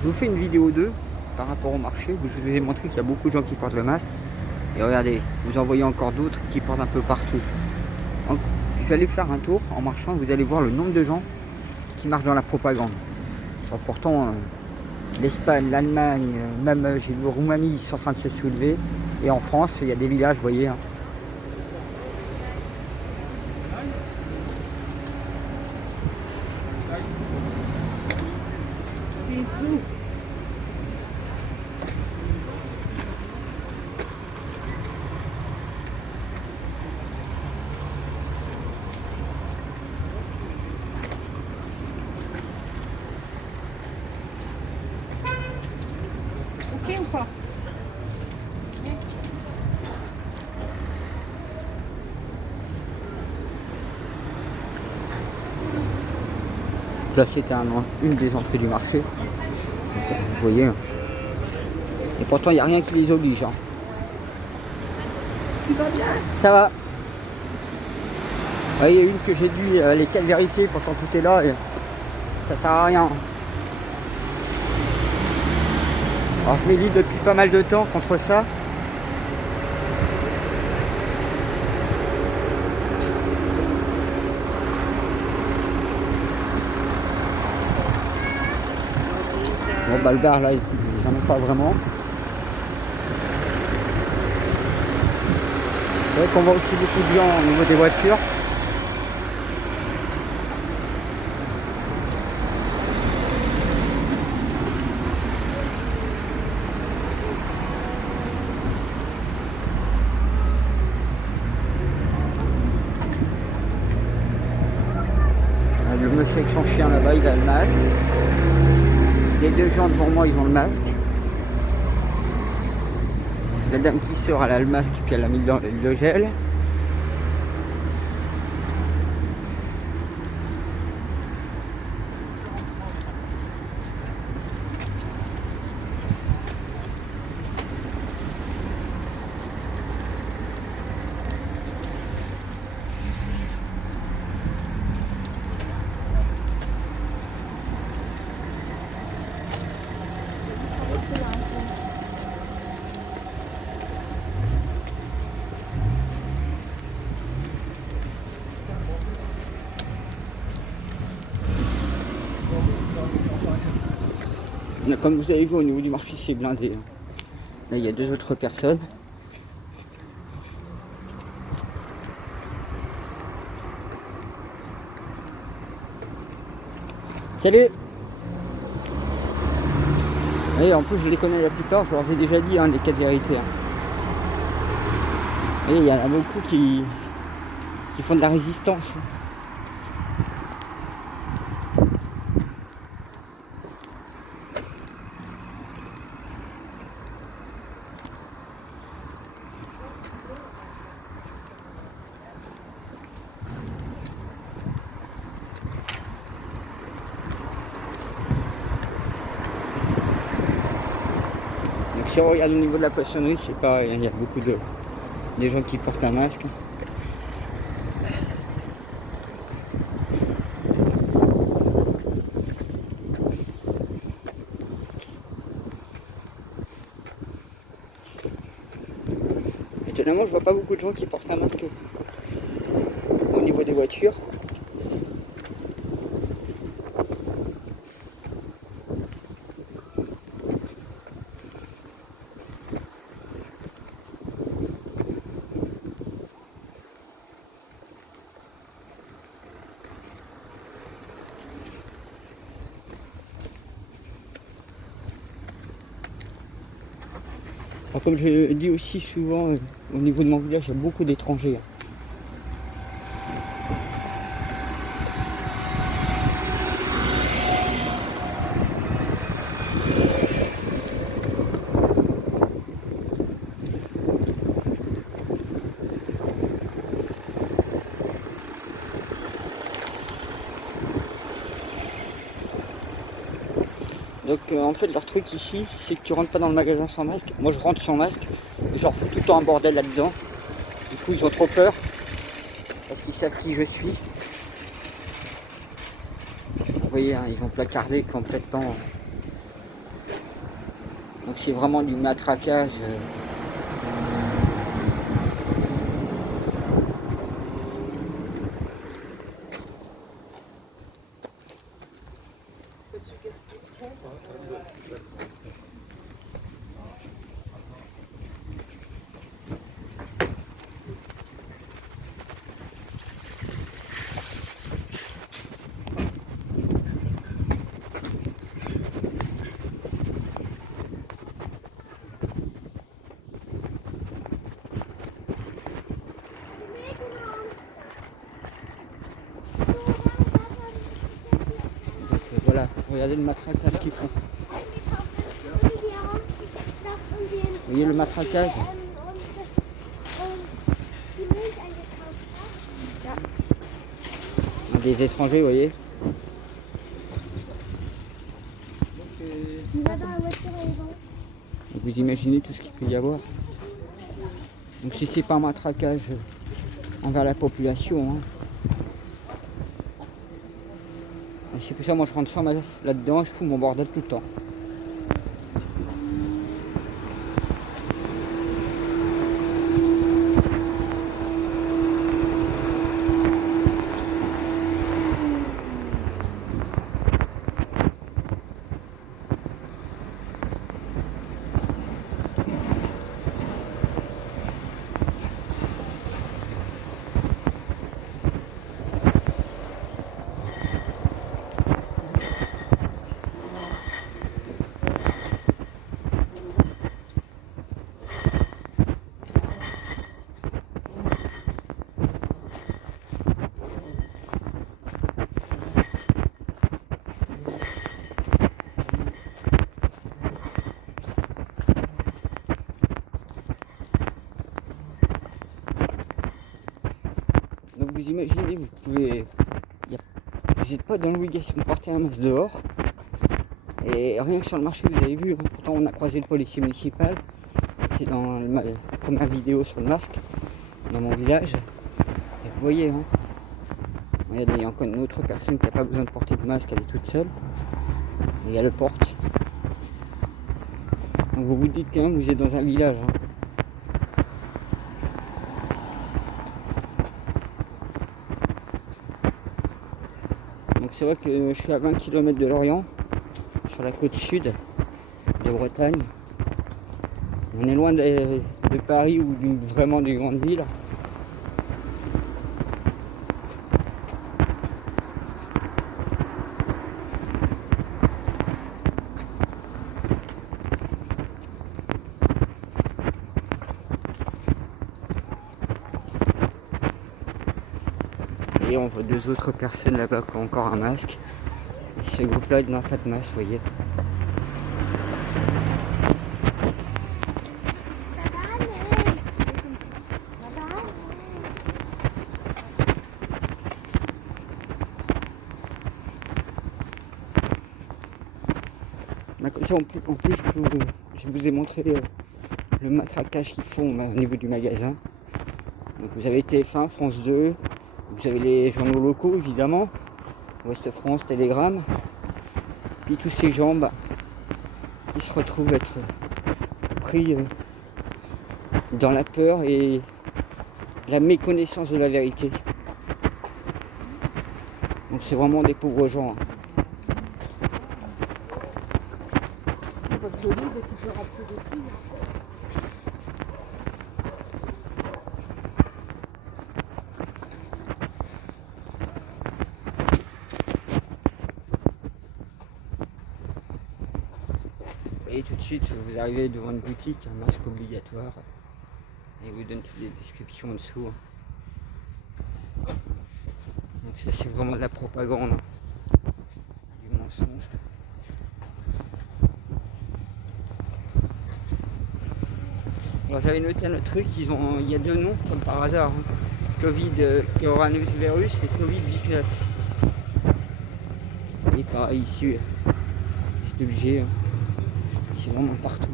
Je vous fais une vidéo 2 par rapport au marché où je vous ai montré qu'il y a beaucoup de gens qui portent le masque. Et regardez, vous en voyez encore d'autres qui portent un peu partout. Donc, je vais aller faire un tour en marchant et vous allez voir le nombre de gens qui marchent dans la propagande. Alors, pourtant, l'Espagne, l'Allemagne, même j'ai vu Roumanie, ils sont en train de se soulever. Et en France, il y a des villages, vous voyez. Hein. Ok ou pas? Là, c'était une des entrées du marché. Donc, vous voyez. Hein. Et pourtant, il n'y a rien qui les oblige. Hein. Tu vas bien? Ça va. Ouais, il y a une que j'ai dit les 4 vérités, pourtant tout est là et ça sert à rien. Alors je milite depuis pas mal de temps contre ça. Bon bah le bar là, j'en ai pas vraiment. C'est vrai qu'on voit aussi beaucoup de gens au niveau des voitures. Le monsieur avec son chien là-bas, il a le masque. Les deux gens devant moi, ils ont le masque. La dame qui sort, elle a le masque et puis elle a mis dans le gel. Comme vous avez vu au niveau du marché, c'est blindé. Là, il y a deux autres personnes. Salut! Et en plus, je les connais la plupart, je leur ai déjà dit hein, les 4 vérités. Hein. Et il y en a beaucoup qui font de la résistance. Donc si on regarde au niveau de la poissonnerie, c'est pareil, il y a beaucoup des gens qui portent un masque. Étonnamment, je vois pas beaucoup de gens qui portent un masque au niveau des voitures. Alors, comme je dis aussi souvent, au niveau de mon village, il y a beaucoup d'étrangers. Hein. Donc en fait leur truc ici c'est que tu rentres pas dans le magasin sans masque. Moi je rentre sans masque et je leur fous tout le temps un bordel là-dedans. Du coup ils ont trop peur parce qu'ils savent qui je suis. Vous voyez hein, ils vont placarder complètement c'est vraiment du matraquage. Voilà, regardez le matraquage qu'ils font. Vous voyez le matraquage? Des étrangers, vous voyez. Vous imaginez tout ce qu'il peut y avoir. Donc si c'est pas un matraquage envers la population, hein. C'est pour ça moi je rentre sans masque là-dedans, je fous mon bordel tout le temps. Donc vous imaginez, vous pouvez, vous n'êtes pas dans l'obligation de porter un masque dehors. Et rien que sur le marché, vous avez vu, pourtant on a croisé le policier municipal. C'est dans ma première vidéo sur le masque, dans mon village. Et vous voyez, hein, il y a encore une autre personne qui n'a pas besoin de porter de masque, elle est toute seule. Et elle le porte. Donc vous vous dites quand même, vous êtes dans un village. Hein. Donc c'est vrai que je suis à 20 km de Lorient, sur la côte sud de Bretagne. On est loin de Paris ou vraiment des grandes villes. Et on voit deux autres personnes là-bas qui ont encore un masque. Et ce groupe-là n'a pas de masque, vous voyez. En plus, je vous ai montré le matraquage qu'ils font au niveau du magasin. Donc vous avez TF1, France 2, vous avez les journaux locaux évidemment, Ouest France, Télégramme, puis tous ces gens ils se retrouvent être pris dans la peur et la méconnaissance de la vérité. Donc c'est vraiment des pauvres gens. Hein. Parce que lui, dès qu'il fera plus de filles. Et tout de suite, vous arrivez devant une boutique, un masque obligatoire, et vous donne toutes les descriptions en dessous. Donc ça c'est vraiment de la propagande, hein, du mensonge. Alors j'avais noté un autre truc, il y a deux noms comme par hasard, hein. Covid, coronavirus et Covid-19. Et pareil ici, c'est obligé, hein. C'est vraiment partout.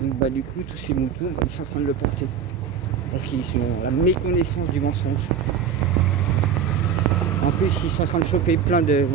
Donc du coup tous ces moutons, ils sont en train de le porter. Parce qu'ils sont la méconnaissance du mensonge. En plus ils sont en train de choper plein de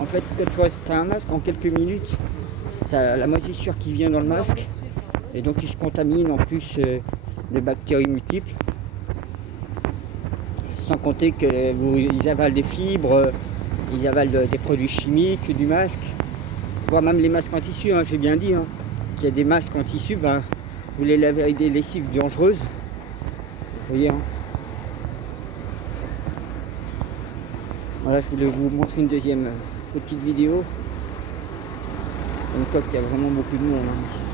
En fait, quand tu as un masque, en quelques minutes, tu as la moisissure qui vient dans le masque. Et donc, il se contamine en plus de bactéries multiples. Sans compter qu'ils avalent des fibres, ils avalent des produits chimiques du masque. Voire même les masques en tissu, hein, j'ai bien dit. Hein, qu'il y a des masques en tissu, ben, vous les lavez avec des lessives dangereuses. Vous voyez, hein. Voilà, je voulais vous montrer une deuxième petite vidéo. Comme quoi, il y a vraiment beaucoup de monde, hein.